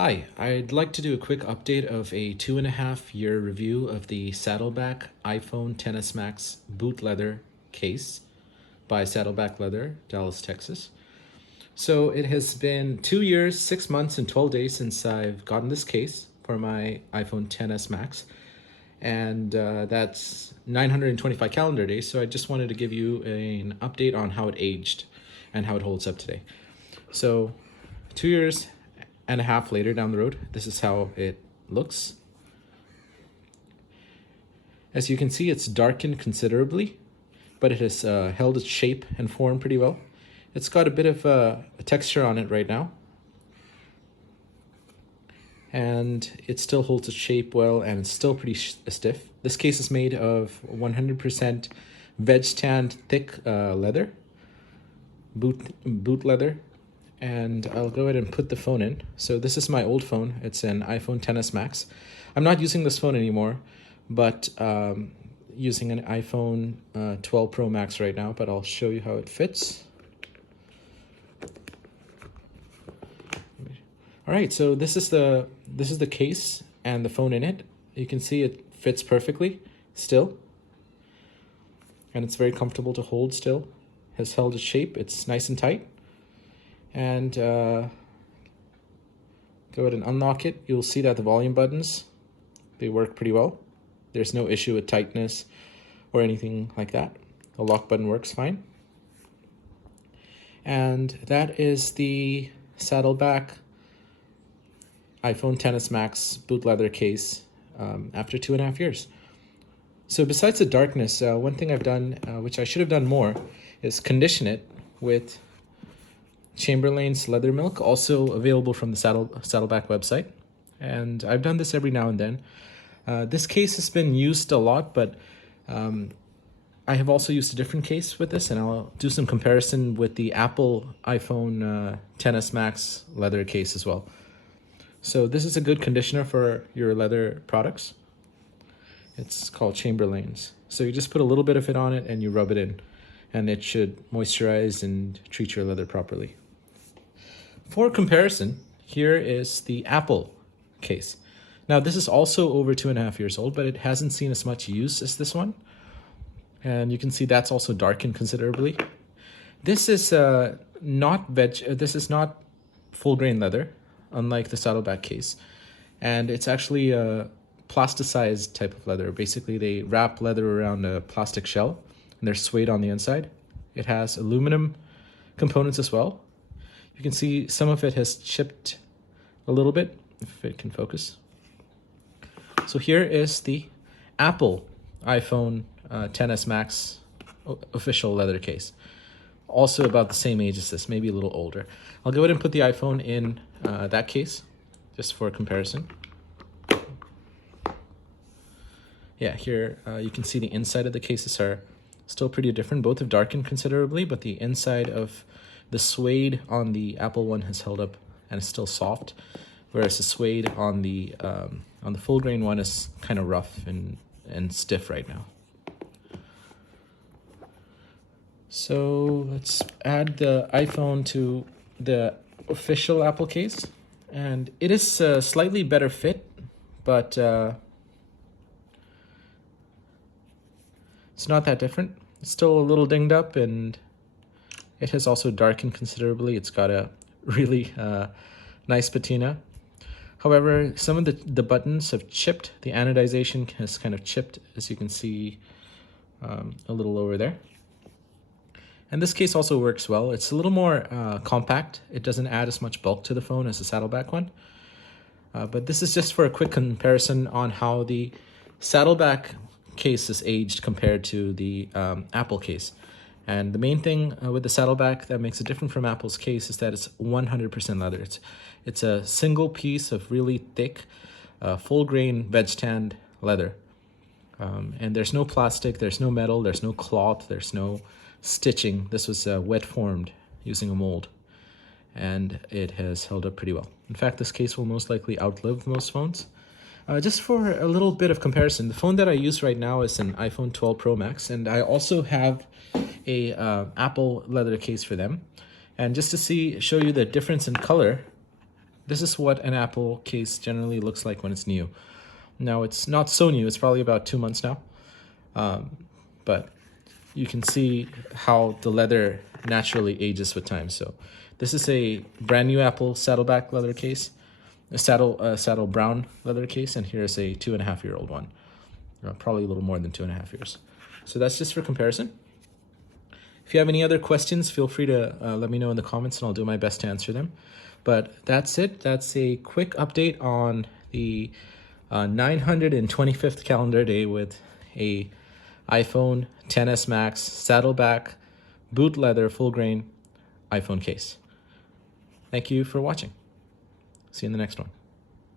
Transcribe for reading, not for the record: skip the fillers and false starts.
Hi, I'd like to do a quick update of a 2.5 year review of the Saddleback iPhone XS Max boot leather case by Saddleback Leather, Dallas, Texas. So it has been 2 years, 6 months, and 12 days since I've gotten this case for my iPhone XS Max, and that's 925 calendar days. So I just wanted to give you an update on how it aged and how it holds up today. So 2 years and a half later down the road, this is how it looks. As you can see, it's darkened considerably, but it has held its shape and form pretty well. It's got a bit of a texture on it right now, and it still holds its shape well, and it's still pretty stiff. This case is made of 100% veg tanned thick leather, boot leather. And I'll go ahead and put the phone in. So this is my old phone. It's an iPhone XS Max. I'm not using this phone anymore, but using an iPhone 12 Pro Max right now, but I'll show you how it fits. All right, so this is the case and the phone in it. You can see it fits perfectly still, and it's very comfortable to hold still. Has held its shape. It's nice and tight. And go ahead and unlock it. You'll see that the volume buttons, they work pretty well. There's no issue with tightness or anything like that. The lock button works fine. And that is the Saddleback iPhone XS Max boot leather case after 2.5 years. So besides the darkness, one thing I've done, which I should have done more, is condition it with Chamberlain's leather milk, also available from the Saddleback website. And I've done this every now and then. This case has been used a lot, but I have also used a different case with this, and I'll do some comparison with the Apple iPhone XS Max leather case as well. So this is a good conditioner for your leather products. It's called Chamberlain's. So you just put a little bit of it on it and you rub it in, and it should moisturize and treat your leather properly. For comparison, here is the Apple case. Now this is also over 2.5 years old, but it hasn't seen as much use as this one. And you can see that's also darkened considerably. This is this is not full grain leather, unlike the Saddleback case. And it's actually a plasticized type of leather. Basically, they wrap leather around a plastic shell, and they're suede on the inside. It has aluminum components as well. You can see some of it has chipped a little bit, if it can focus. So here is the Apple iPhone XS Max official leather case. Also about the same age as this, maybe a little older. I'll go ahead and put the iPhone in that case, just for comparison. Yeah, here you can see the inside of the cases are still pretty different. Both have darkened considerably, but the inside of the suede on the Apple one has held up and is still soft, whereas the suede on the full grain one is kind of rough and stiff right now. So let's add the iPhone to the official Apple case, and it is a slightly better fit, but it's not that different. It's still a little dinged up, and it has also darkened considerably. It's got a really nice patina. However, some of the buttons have chipped. The anodization has kind of chipped, as you can see a little over there. And this case also works well. It's a little more compact. It doesn't add as much bulk to the phone as the Saddleback one. But this is just for a quick comparison on how the Saddleback case is aged compared to the Apple case. And the main thing with the Saddleback that makes it different from Apple's case is that it's 100% leather. It's a single piece of really thick, full grain veg tanned leather. And there's no plastic, there's no metal, there's no cloth, there's no stitching. This was wet formed using a mold, and it has held up pretty well. In fact, this case will most likely outlive most phones. Just for a little bit of comparison, the phone that I use right now is an iPhone 12 Pro Max, and I also have a Apple leather case for them. And just to show you the difference in color, this is what an Apple case generally looks like when it's new. Now, it's not so new. It's probably about 2 months now. But you can see how the leather naturally ages with time. So this is a brand new Apple Saddleback leather case, a saddle brown leather case, and here's a 2.5-year-old one, probably a little more than 2.5 years. So that's just for comparison. If you have any other questions, feel free to let me know in the comments, and I'll do my best to answer them. But that's it. That's a quick update on the 925th calendar day with a iPhone XS Max Saddleback boot leather full grain iPhone case. Thank you for watching. See you in the next one.